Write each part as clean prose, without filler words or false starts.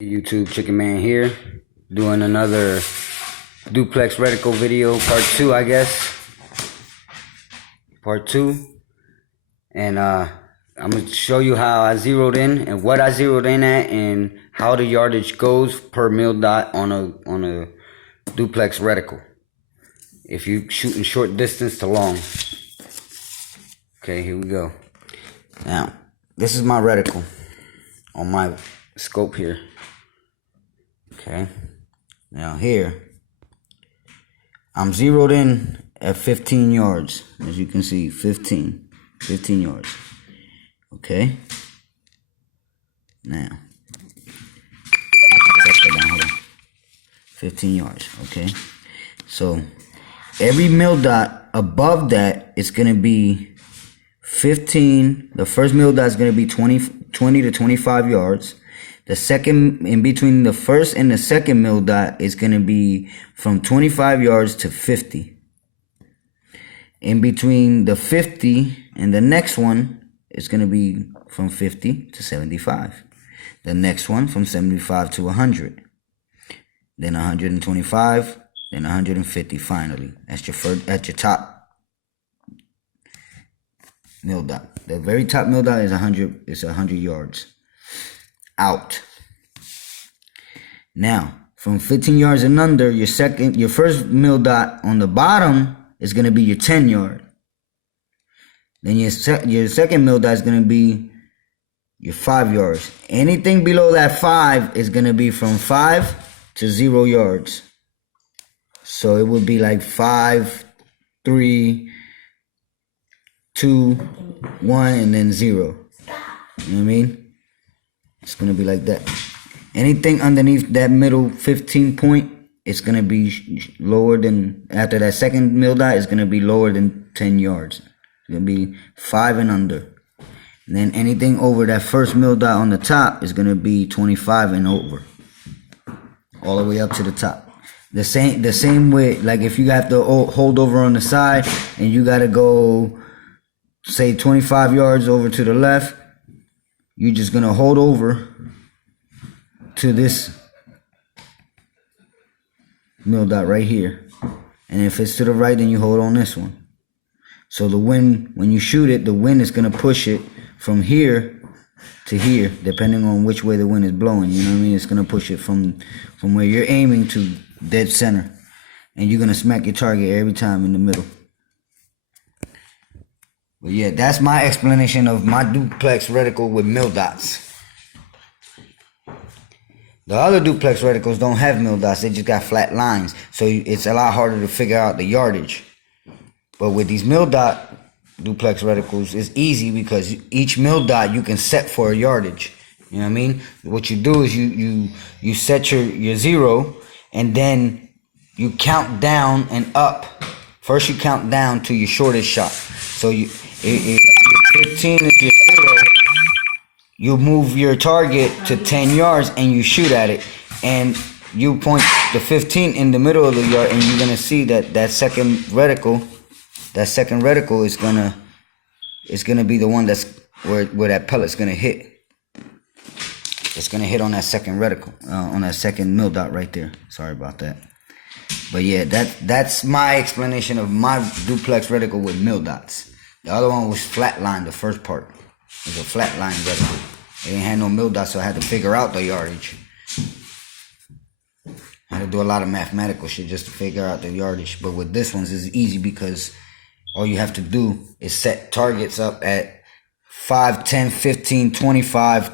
YouTube Chicken Man here, doing another duplex reticle video, part 2, I guess. Part 2. And I'm going to show you how I zeroed in and what I zeroed in at and how the yardage goes per mil dot on a duplex reticle. If you're shooting short distance to long. Okay, here we go. Now, this is my reticle on my scope here. Okay, now here, I'm zeroed in at 15 yards. As you can see, 15 yards. Okay, now, 15 yards, okay? So, every mil dot above that is going to be 15. The first mil dot is going to be 20 to 25 yards. The second, in between the first and the second mil dot, is going to be from 25 yards to 50. In between the 50 and the next one, it's going to be from 50 to 75. The next one from 75 to 100. Then 125, then 150 finally. That's your top mil dot. The very top mil dot is 100. It's 100 yards out. Now, from 15 yards and under, your first mil dot on the bottom is going to be your 10 yard. Then your second mil dot is going to be your 5 yards. Anything below that 5 is going to be from 5 to 0 yards. So it would be like 5, 3, 2, 1, and then 0. You know what I mean? It's going to be like that. Anything underneath that middle 15 point, it's going to be lower than, after that second mil dot, it's going to be lower than 10 yards. It's going to be 5 and under. And then anything over that first mil dot on the top is going to be 25 and over. All the way up to the top. The same way, like if you have to hold over on the side and you got to go, say 25 yards over to the left, you're just going to hold over to this mil dot right here. And if it's to the right, then you hold on this one. So the wind, when you shoot it, the wind is going to push it from here to here, depending on which way the wind is blowing. You know what I mean? It's going to push it from where you're aiming to dead center. And you're going to smack your target every time in the middle. But yeah, that's my explanation of my duplex reticle with mil dots. The other duplex reticles don't have mil dots, they just got flat lines. So it's a lot harder to figure out the yardage. But with these mil dot duplex reticles, it's easy because each mil dot you can set for a yardage. You know what I mean? What you do is you set your 0 and then you count down and up. First you count down to your shortest shot. So if 15 is your 0, you move your target to 10 yards and you shoot at it. And you point the 15 in the middle of the yard and you're going to see that second reticle is gonna be the one that's where that pellet's going to hit. It's going to hit on that second reticle, on that second mil dot right there. Sorry about that. But yeah, that's my explanation of my duplex reticle with mil dots. The other one was flatline, the first part. It was a flatline reticle. It didn't have no mil dots, so I had to figure out the yardage. I had to do a lot of mathematical shit just to figure out the yardage. But with this one's, it's easy because all you have to do is set targets up at 5, 10, 15, 25,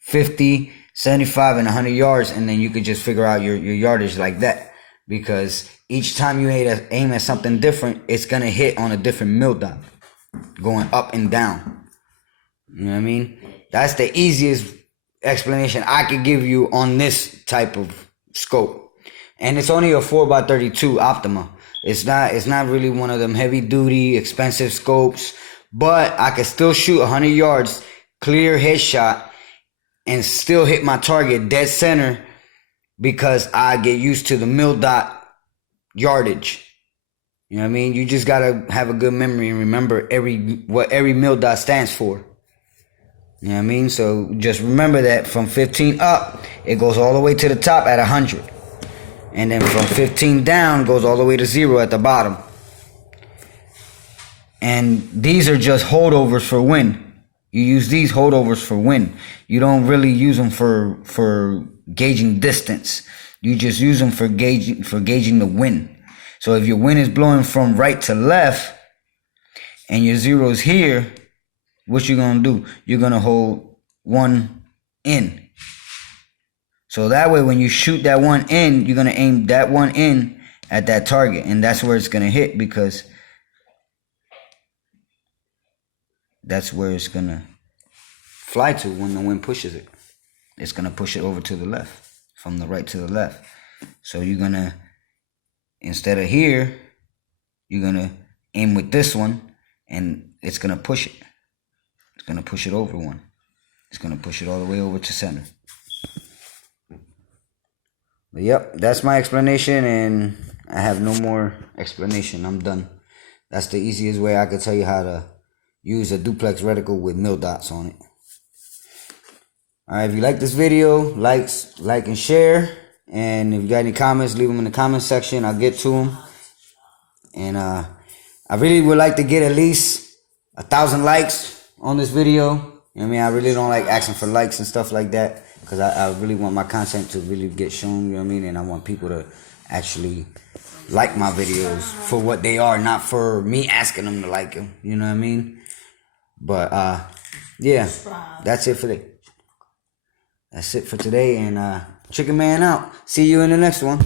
50, 75, and 100 yards, and then you could just figure out your yardage like that. Because each time you aim at something different, it's going to hit on a different mil dot, going up and down. You know what I mean? That's the easiest explanation I could give you on this type of scope. And it's only a 4x32 Optima. It's not really one of them heavy duty, expensive scopes. But I could still shoot 100 yards, clear headshot, and still hit my target dead center because I get used to the mil dot yardage. You know what I mean? You just gotta have a good memory and remember what every mil dot stands for. You know what I mean? So just remember that from 15 up, it goes all the way to the top at 100. And then from 15 down, goes all the way to 0 at the bottom. And these are just holdovers for win. You use these holdovers for win. You don't really use them for gauging distance. You just use them for gauging the wind. So if your wind is blowing from right to left and your zero's here, what you're going to do? You're going to hold one in. So that way when you shoot that one in, you're going to aim that one in at that target. And that's where it's going to hit, because that's where it's going to fly to when the wind pushes it. It's going to push it over to the left, from the right to the left. So you're going to, instead of here, you're going to aim with this one, and it's going to push it. It's going to push it over one. It's going to push it all the way over to center. But yep, that's my explanation, and I have no more explanation. I'm done. That's the easiest way I could tell you how to use a duplex reticle with mil dots on it. Alright, if you like this video, like and share. And if you got any comments, leave them in the comment section. I'll get to them. And I really would like to get at least 1,000 likes on this video. You know what I mean? I really don't like asking for likes and stuff like that, because I really want my content to really get shown, you know what I mean? And I want people to actually like my videos for what they are, not for me asking them to like them, you know what I mean? But yeah, that's it for today. That's it for today, and Chicken Man out. See you in the next one.